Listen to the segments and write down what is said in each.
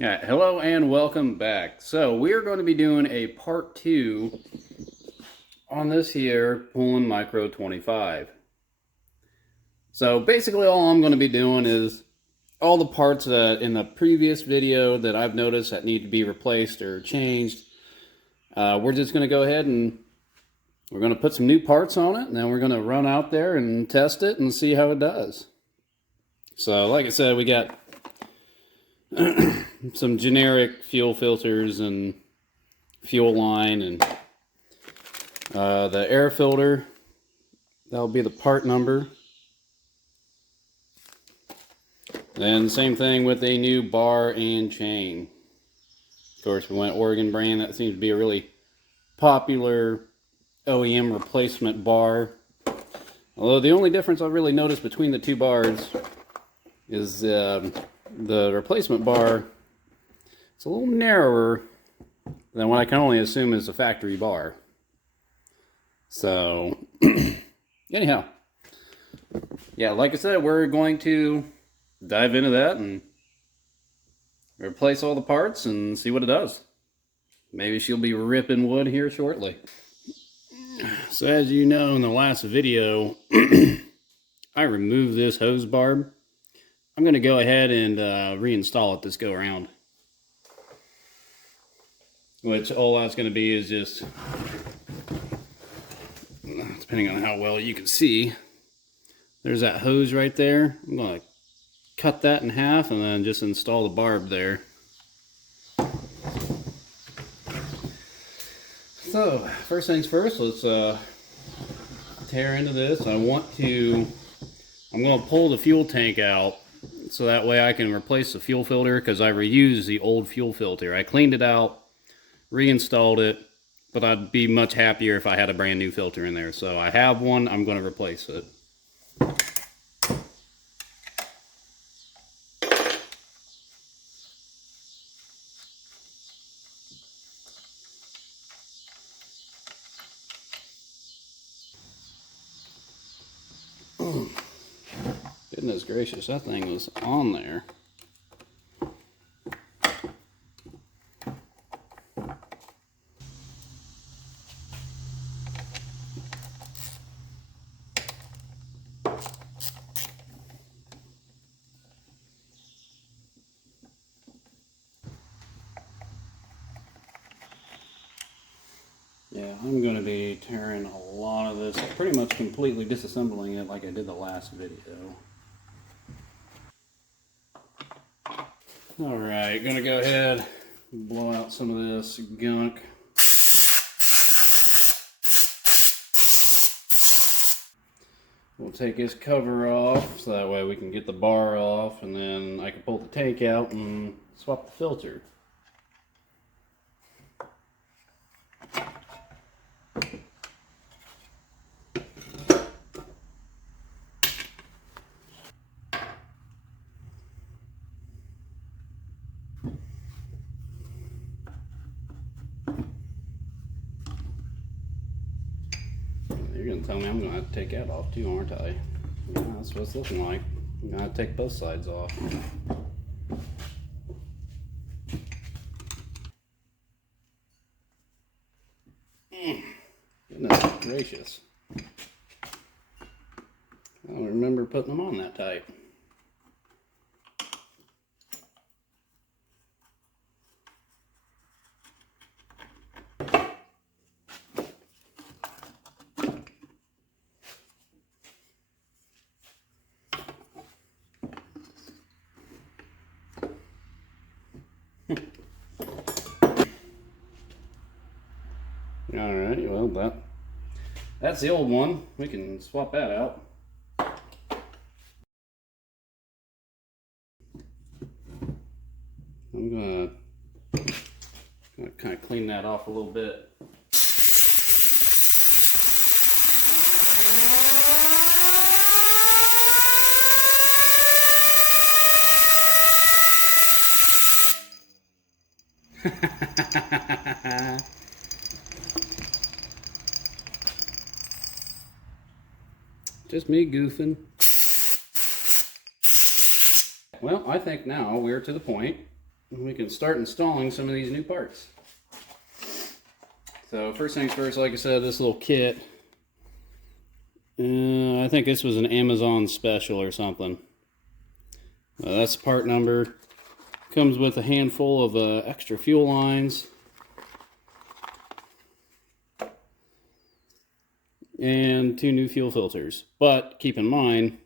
Yeah, hello and welcome back. So we're going to be doing a part 2 on this here Poulan Micro 25. So basically all I'm going to be doing is all the parts that in the previous video that I've noticed that need to be replaced or changed. We're just going to go ahead and we're going to put some new parts on it, and then we're going to run out there and test it and see how it does. So like I said, we got some generic fuel filters and fuel line, and the air filter, that'll be the part number. And same thing with a new bar and chain. Of course, we went Oregon brand. That seems to be a really popular OEM replacement bar. Although the only difference I've really noticed between the two bars is the replacement bar, it's a little narrower than what I can only assume is a factory bar. So, anyhow, yeah, like I said, we're going to dive into that and replace all the parts and see what it does. Maybe she'll be ripping wood here shortly. So as you know, in the last video, I removed this hose barb. I'm going to go ahead and reinstall it this go around. Which all that's going to be is just, depending on how well you can see, there's that hose right there. I'm going to cut that in half and then just install the barb there. So first things first, let's tear into this. I'm going to pull the fuel tank out so that way I can replace the fuel filter, because I reused the old fuel filter. I cleaned it out, reinstalled it, but I'd be much happier if I had a brand new filter in there. So I have one, I'm going to replace it. Goodness gracious, that thing was on there. Yeah, I'm going to be tearing a lot of this, pretty much completely disassembling it like I did the last video. Alright, gonna go ahead and blow out some of this gunk. We'll take this cover off so that way we can get the bar off, and then I can pull the tank out and swap the filter. You're going to tell me I'm going to have to take that off too, aren't I? Yeah, that's what it's looking like. I'm going to have to take both sides off. Goodness gracious. I don't remember putting them on that tight. Alright, well that's the old one. We can swap that out. I'm gonna kind of clean that off a little bit. Just me goofing. Well, I think now we're to the point we can start installing some of these new parts. So first things first, like I said, this little kit, I think this was an Amazon special or something. That's the part number. Comes with a handful of extra fuel lines. And 2 new fuel filters. But keep in mind,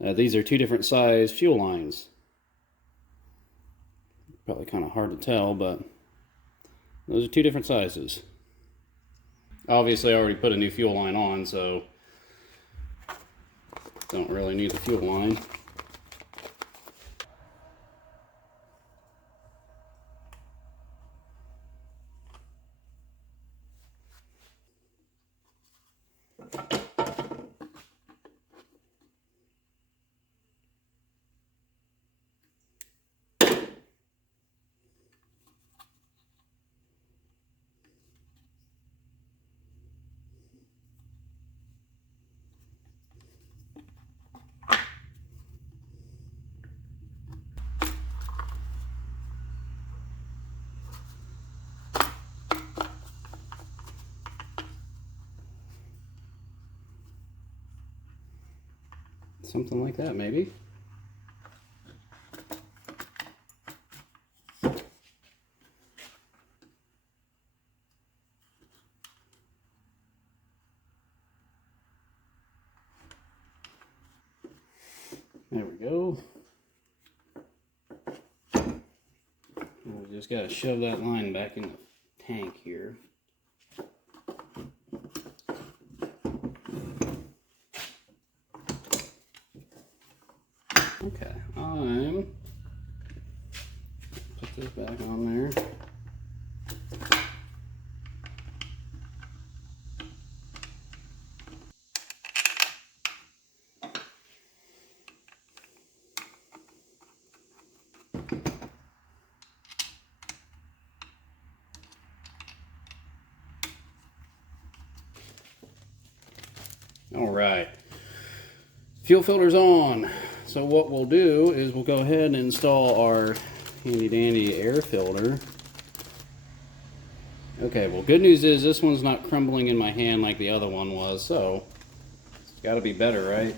these are 2 different size fuel lines. Probably kind of hard to tell, but those are 2 different sizes. Obviously I already put a new fuel line on, so don't really need the fuel line. Something like that, maybe. There we go. We just got to shove that line back in the tank here. Okay, put this back on there. All right, fuel filter's on. So what we'll do is we'll go ahead and install our handy dandy air filter. Okay, well, good news is this one's not crumbling in my hand like the other one was, so it's got to be better, right?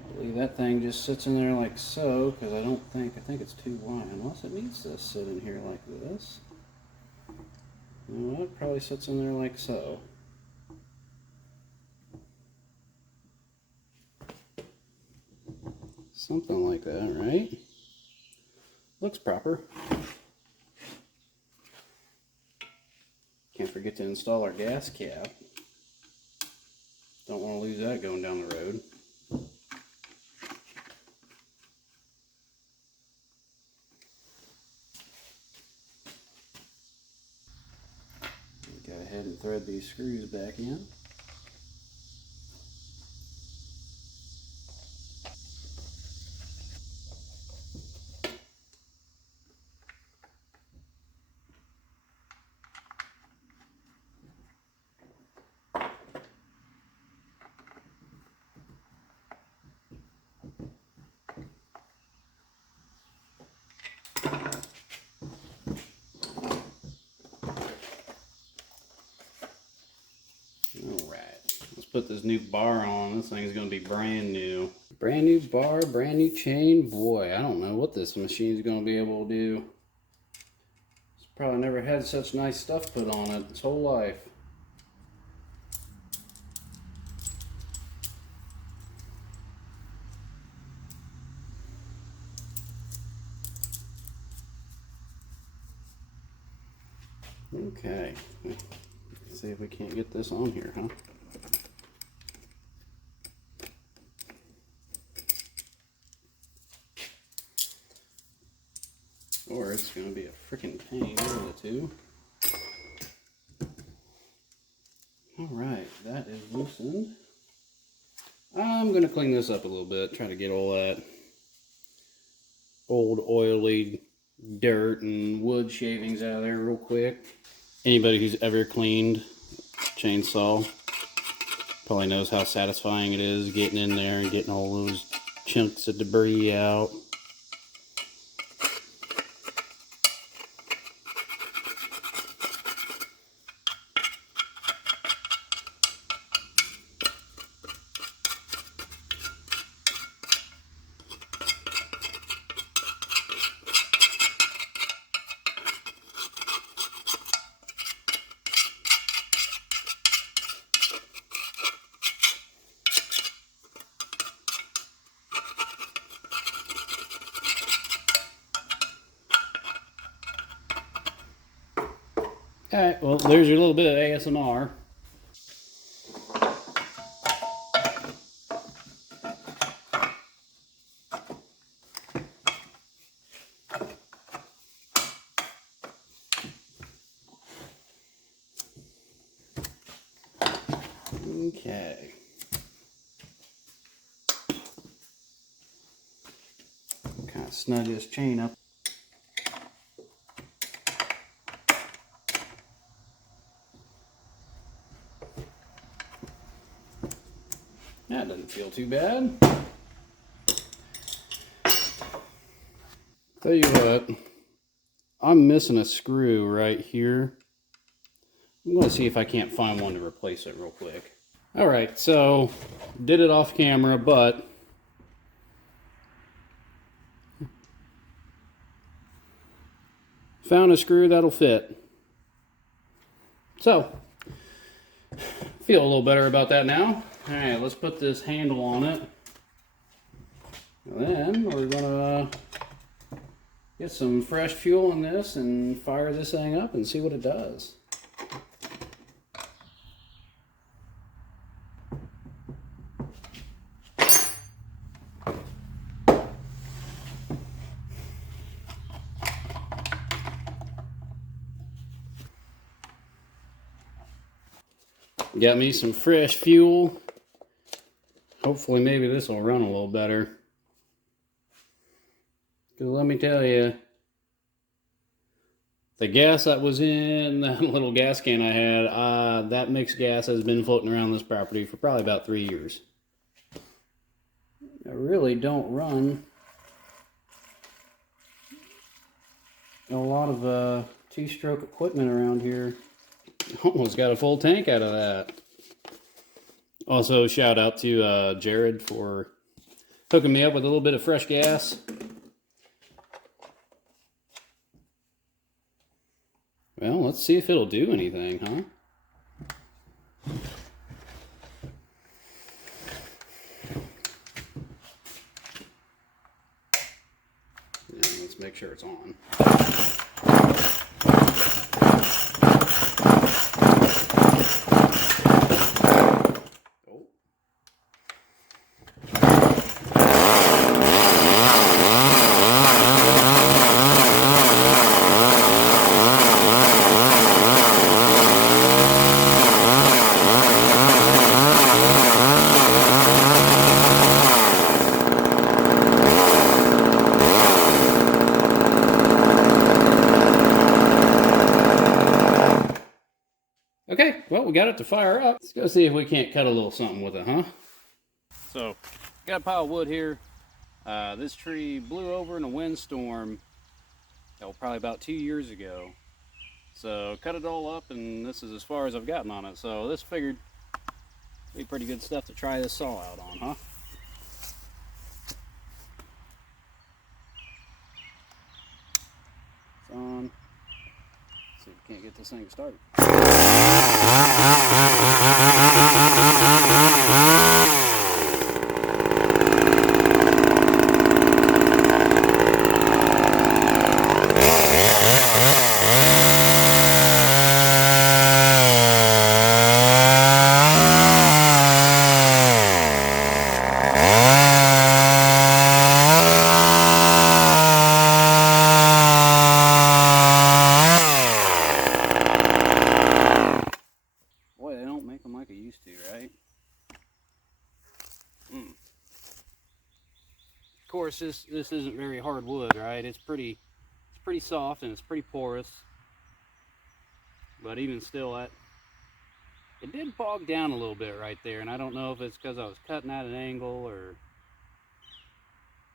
I believe that thing just sits in there like so, because I think it's too wide, unless it needs to sit in here like this. No, it probably sits in there like so. Something like that, right? Looks proper. Can't forget to install our gas cap. Don't want to lose that going down the road. Go ahead and thread these screws back in. Put this new bar on. This thing is going to be brand new. Brand new bar, brand new chain. Boy, I don't know what this machine is going to be able to do. It's probably never had such nice stuff put on it its whole life. Okay, let's see if we can't get this on here, huh? Or it's going to be a freaking pain, one of the two. Alright, that is loosened. I'm going to clean this up a little bit, try to get all that old oily dirt and wood shavings out of there real quick. Anybody who's ever cleaned chainsaw probably knows how satisfying it is getting in there and getting all those chunks of debris out. Alright, well, there's your little bit of ASMR. Okay. Kind of snug this chain up. That doesn't feel too bad. Tell you what, I'm missing a screw right here. I'm going to see if I can't find one to replace it real quick. Alright, so did it off camera, but found a screw that'll fit. So, feel a little better about that now. Alright, let's put this handle on it. And then we're gonna get some fresh fuel in this and fire this thing up and see what it does. Got me some fresh fuel. Hopefully maybe this will run a little better. Because let me tell you, the gas that was in that little gas can I had, that mixed gas has been floating around this property for probably about 3 years. I really don't run a lot of two-stroke equipment around here. Almost got a full tank out of that. Also, shout out to Jared for hooking me up with a little bit of fresh gas. Well, let's see if it'll do anything, huh? Yeah, let's make sure it's on. Okay, well, we got it to fire up. Let's go see if we can't cut a little something with it, huh? So, got a pile of wood here. This tree blew over in a windstorm, probably about 2 years ago. So, cut it all up, and this is as far as I've gotten on it. So, this figured be pretty good stuff to try this saw out on, huh? It's on. Let's see if we can't get this thing started. Boy, they don't make them like I used to, right? Of course, this isn't very hard wood, right? It's pretty soft and it's pretty porous. But even still, it did bog down a little bit right there, and I don't know if it's because I was cutting at an angle or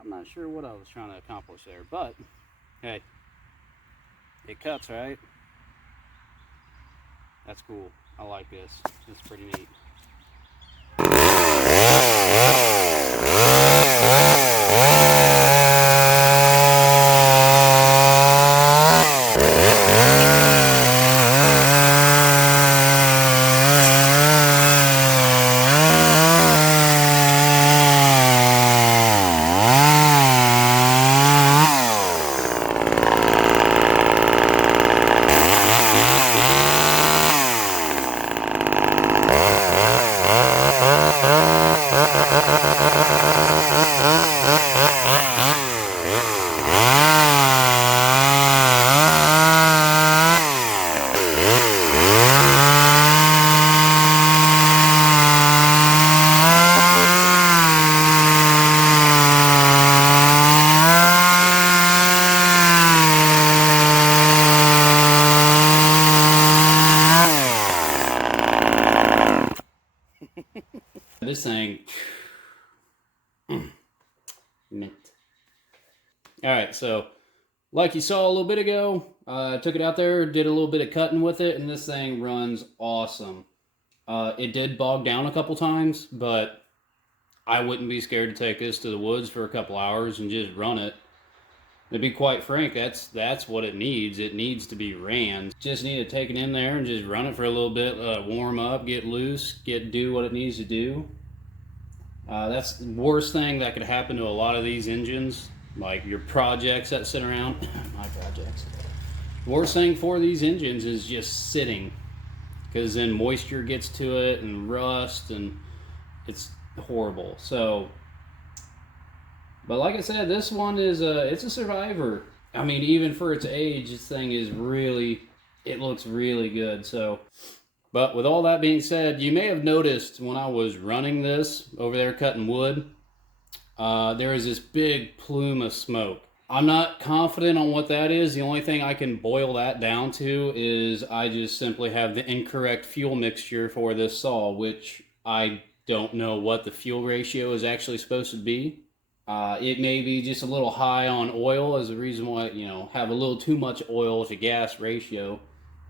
I'm not sure what I was trying to accomplish there, but hey, it cuts, right? That's cool. I like this. It's pretty neat. This thing, mint. All right, so like you saw a little bit ago, I took it out there, did a little bit of cutting with it, and this thing runs awesome. It did bog down a couple times, but I wouldn't be scared to take this to the woods for a couple hours and just run it. To be quite frank, that's what it needs. It needs to be ran. Just need to take it in there and just run it for a little bit, warm up, get loose, do what it needs to do. That's the worst thing that could happen to a lot of these engines, like your projects that sit around. My projects. The worst thing for these engines is just sitting, because then moisture gets to it and rust, and it's horrible. So, but like I said, this one is it's a survivor. I mean, even for its age, this thing is really, it looks really good. So, but with all that being said, you may have noticed when I was running this over there cutting wood, there is this big plume of smoke. I'm not confident on what that is. The only thing I can boil that down to is I just simply have the incorrect fuel mixture for this saw, which I don't know what the fuel ratio is actually supposed to be. It may be just a little high on oil as a reason why, have a little too much oil to gas ratio.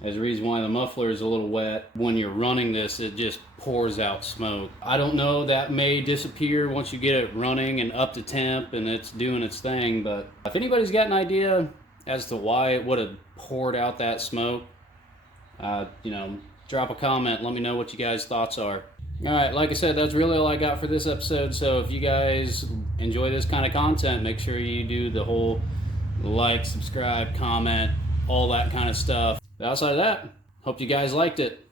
As a reason why the muffler is a little wet. When you're running this, it just pours out smoke. I don't know, that may disappear once you get it running and up to temp and it's doing its thing, but if anybody's got an idea as to why it would have poured out that smoke, drop a comment, let me know what you guys' thoughts are. Alright, like I said, that's really all I got for this episode, so if you guys enjoy this kind of content, make sure you do the whole like, subscribe, comment, all that kind of stuff. But outside of that, hope you guys liked it.